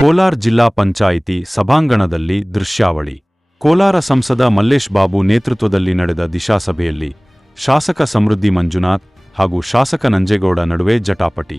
ಕೋಲಾರ ಜಿಲ್ಲಾ ಪಂಚಾಯಿತಿ ಸಭಾಂಗಣದಲ್ಲಿ ದೃಶ್ಯಾವಳಿ. ಕೋಲಾರ ಸಂಸದ ಮಲ್ಲೇಶ್ ಬಾಬು ನೇತೃತ್ವದಲ್ಲಿ ನಡೆದ ದಿಶಾ ಸಭೆಯಲ್ಲಿ ಶಾಸಕ ಸಮೃದ್ಧಿ ಮಂಜುನಾಥ್ ಹಾಗೂ ಶಾಸಕ ನಂಜೇಗೌಡ ನಡುವೆ ಜಟಾಪಟಿ.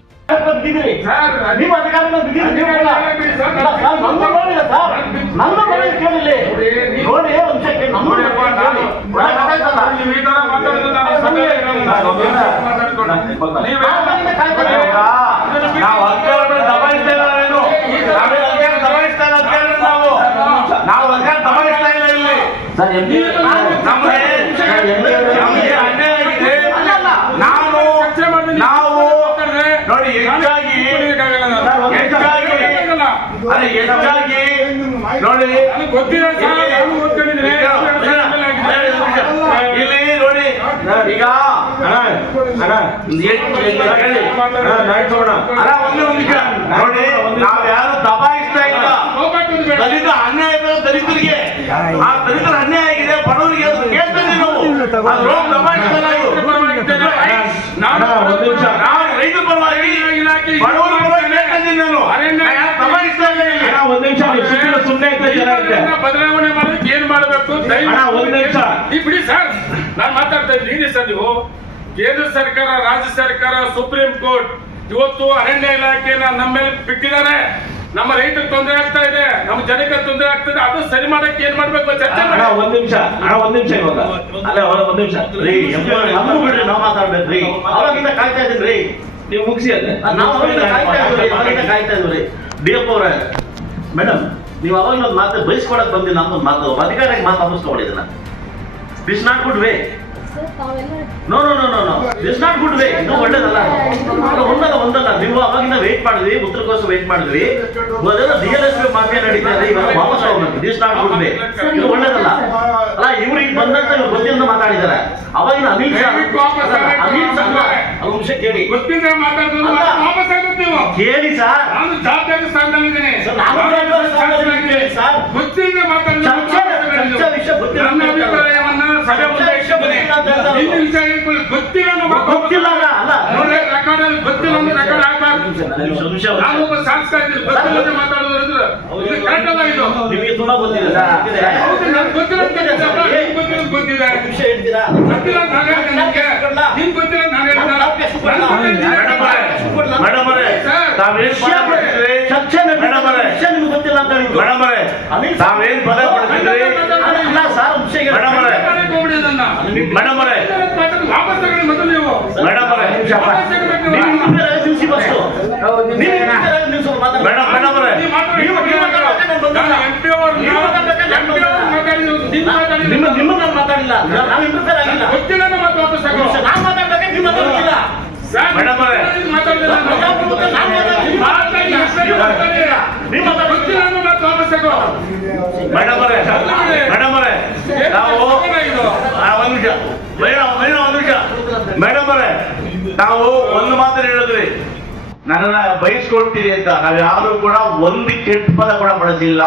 ನಾವ್ಯಾರು ದಬಾಯಿಸ್ತಾ ಇಲ್ಲ. ದಲಿತ ಅನ್ಯಾಯ, ದಲಿತರಿಗೆ ಆ ದಲಿತರ ಅನ್ಯಾಯ ಆಗಿದೆ, ಬಡವರಿಗೆ ಕೇಳ್ತೇವೆ ನಾವು ರೈತ ಪರವಾಗಿ ಬಡವರ ಪರವಾಗಿ ದಬಾಯಿಸ್ತಾ ಇಲ್ಲ. ಬದಲಾವಣೆ ಮಾಡೋದಕ್ಕೆ ಏನ್ ಮಾಡಬೇಕು ಬಿಡಿ ಸರ್. ನಾನು ಮಾತಾಡ್ತಾ ಇದ್ದೀನಿ ಸರ್. ನೀವು ಕೇಂದ್ರ ಸರ್ಕಾರ, ರಾಜ್ಯ ಸರ್ಕಾರ, ಸುಪ್ರೀಂ ಕೋರ್ಟ್ ಇವತ್ತು ಅರಣ್ಯ ಇಲಾಖೆನ ನಮ್ಮ ಮೇಲೆ ಬಿಟ್ಟಿದ್ದಾರೆ. ನಮ್ಮ ರೈತರಿಗೆ ತೊಂದರೆ ಆಗ್ತಾ ಇದೆ, ನಮ್ಮ ಜನಕ್ಕೆ ತೊಂದರೆ ಆಗ್ತದೆ. ಅದು ಸರಿ ಮಾಡಕ್ಕೆ ಏನ್ ಮಾಡ್ಬೇಕು ಚರ್ಚೆ ಮಾಡಿ. ಒಂದ್ ನಿಮಿಷ ಇವಾಗ ಬಿಡ್ರಿ, ನಾವು ಮಾತಾಡ್ಬೇಕ್ರಿ. ಅವಾಗಿಂದ ಕಾಯ್ತಾ ಇದ್ದೀನ್ರಿ, ನೀವು ಮುಗಿಸಿ. ಕಾಯ್ತಾ ಇದ್ರಿ DF ಅವ್ರ ಮೇಡಮ್, ನೀವು ಅವಾಗ ಒಂದು ಮಾತು ಬಯಸ್ಕೊಳಕ್ ಬಂದಿಲ್ಲ. ನಮ್ಮೊಂದು ಮಾತು ಅಧಿಕಾರಿಗೆ ಮಾತು ಅನ್ನಿಸ್ಕೊಳ್ಳಿ. ಇದನ್ನ this not good way. No this not good way. ಇದು ಒಳ್ಳೇದಲ್ಲ. ಒಂದಲ್ಲ ನೀವು ಅವಾಗಿಂದ ವೇಟ್ ಮಾಡಿದ್ವಿ, ಉತ್ತರಕ್ಕೋಸ್ಕರ ವೇಟ್ ಮಾಡಿದ್ವಿ. DLSP ಮಾಫಿಯಾ ನಡೀತಾ ಇದೆ, ಇವಾಗ ವಾಪಸ್ ಹೋಗ್ಬೇಕು. This not good way. ಇದು ಒಳ್ಳೇದಲ್ಲ ಅಲ್ಲ. ಇವ್ರಿಗೆ ಬಂದಂತ ಗೊತ್ತಿಂದ ಮಾತಾಡಿದ್ದಾರೆ. ಅವಾಗಿನ ಅಮಿತ್ ಶಾ ಅಂಶ ಕೇಳಿ ಕೇಳಿ ಸರ್. ನಾನು ಜವಾಬ್ದಾರಿ ಸ್ಥಾನದಲ್ಲಿದ್ದೇನೆ. ಗೊತ್ತಿಲ್ಲ ನಾನೊಬ್ಬ ಶಾಸಕ ಇದ್ದೀನಿ, ಮಾತಾಡೋದ್ರಿಂದ ನಿಮಗೆ ತುಂಬಾ ಗೊತ್ತಿದೆ. ಮಾತಾಡಿಲ್ಲ, ನಾವು ಇಂಟರ್ಫೇರ್ ಆಗಿಲ್ಲ. ಗೊತ್ತಿಲ್ಲ ಮೇಡಮ್ ಅವರೇ, ನಾವು ಒಂದು ಮಾತನ್ನು ಹೇಳಿದ್ರಿ, ನನ್ನ ಬಯಸ್ಕೊಳ್ತೀರಿ ಅಂತ. ನಾವ್ಯಾರು ಕೂಡ ಒಂದು ಕೆಟ್ಟ ಪದ ಕೂಡ ಬಳಸಿಲ್ಲ.